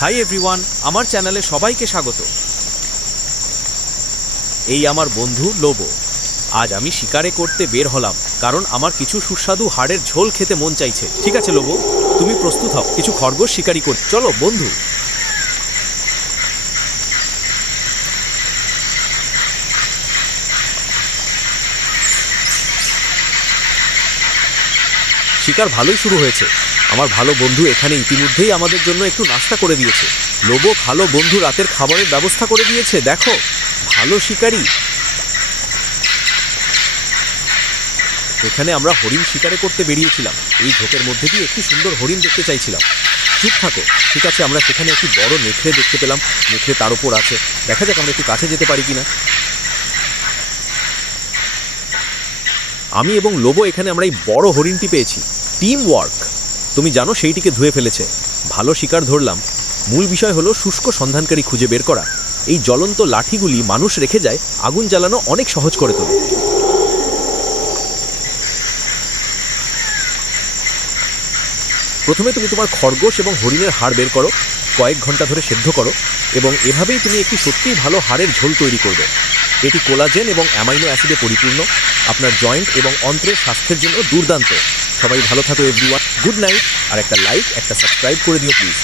Hi everyone, আমার চ্যানেলে সবাইকে স্বাগত। এই আমার বন্ধু লোবো। আজ আমি শিকারে করতে বের হলাম, কারণ আমার কিছু সুস্বাদু হাড়ের ঝোল খেতে মন চাইছে। ঠিক আছে লোবো, তুমি প্রস্তুত হও, কিছু খরগোশ শিকারি কর। চলো বন্ধু। শিকার ভালোই শুরু হয়েছে। আমার ভালো বন্ধু এখানে ইতিমধ্যেই আমাদের জন্য একটু নাস্তা করে দিয়েছে। লোবো ভালো বন্ধু রাতের খাবারের ব্যবস্থা করে দিয়েছে। দেখো, ভালো শিকারি। এখানে আমরা হরিণ শিকারে করতে বেরিয়েছিলাম। এই ঝোপের মধ্যে দিয়ে একটি সুন্দর হরিণ দেখতে চাইছিলাম। চুপ থাকো। ঠিক আছে, আমরা সেখানে একটি বড় নেকড়ে দেখতে পেলাম। নেকড়ে তার উপর আছে। দেখা যাক আমরা একটু কাছে যেতে পারি কিনা। আমি এবং লোবো এখানে আমরা এই বড় হরিণটি পেয়েছি। Team work. তুমি জানো সেইটিকে ধুয়ে ফেলেছে। ভালো শিকার ধরলাম। মূল বিষয় হলো শুষ্ক সন্ধানকারী খুঁজে বের করা। এই জ্বলন্ত লাঠিগুলি মানুষ রেখে যায়, আগুন জ্বালানো অনেক সহজ করে তোলে। প্রথমে তুমি তোমার খরগোশ এবং হরিণের হাড় বের করো, কয়েক ঘন্টা ধরে সেদ্ধ করো, এবং এভাবেই তুমি একটি সত্যিই ভালো হাড়ের ঝোল তৈরি করবে। এটি কোলাজেন এবং অ্যামাইনো অ্যাসিডে পরিপূর্ণ। আপনার জয়েন্ট এবং অন্ত্রের স্বাস্থ্যের জন্য দুর্দান্ত। সবাই ভালো থাকো এভরিওয়ান। Good night. আর একটা লাইক, একটা সাবস্ক্রাইব করে দিও প্লিজ।